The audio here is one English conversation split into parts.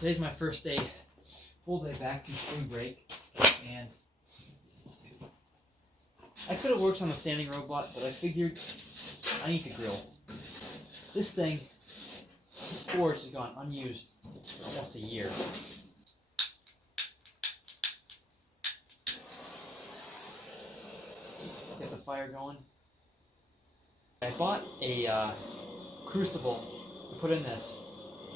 Today's my first day, full day back from spring break, and I could have worked on the standing robot, but I figured I need to grill. This forge has gone unused for almost a year. Get the fire going. I bought a crucible to put in this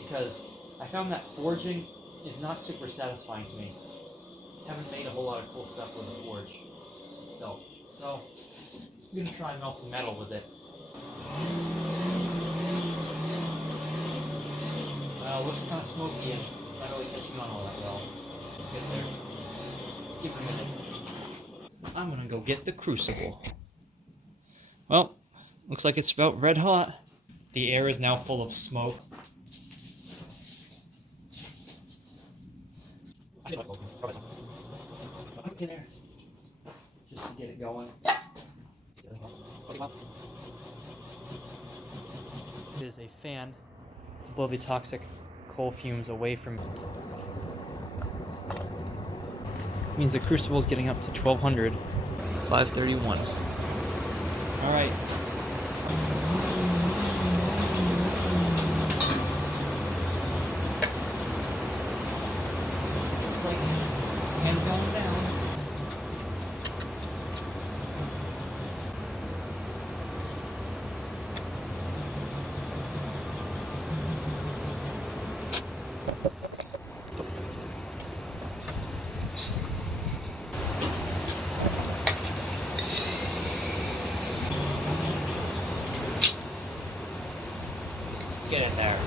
because I found that forging is not super satisfying to me. Haven't made a whole lot of cool stuff with the forge itself. So I'm gonna try melting metal with it. Looks kind of smoky and not really catching on all that well. Get there. Give it a minute. I'm gonna go get the crucible. Well, looks like it's about red hot. The air is now full of smoke. Just to get it going. It is a fan to blow the toxic coal fumes away from. Means the crucible is getting up to 1200. 531. All right. Looks like hands going down. Get in there.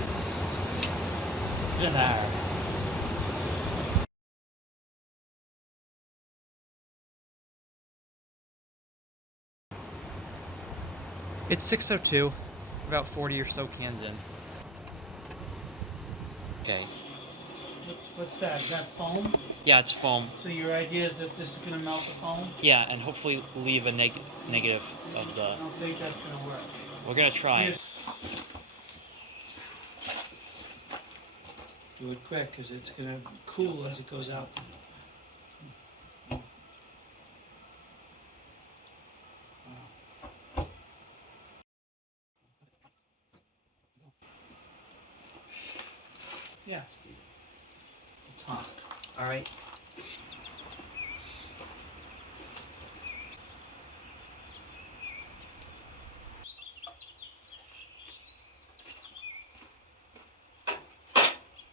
Get in there. It's 6:02. About 40 or so cans in. Okay. What's that? Is that foam? Yeah, it's foam. So your idea is that this is going to melt the foam? Yeah, and hopefully leave a negative of the. I don't think that's going to work. We're gonna try. Do it quick because it's going to cool as it goes out. Yeah. Huh. All right.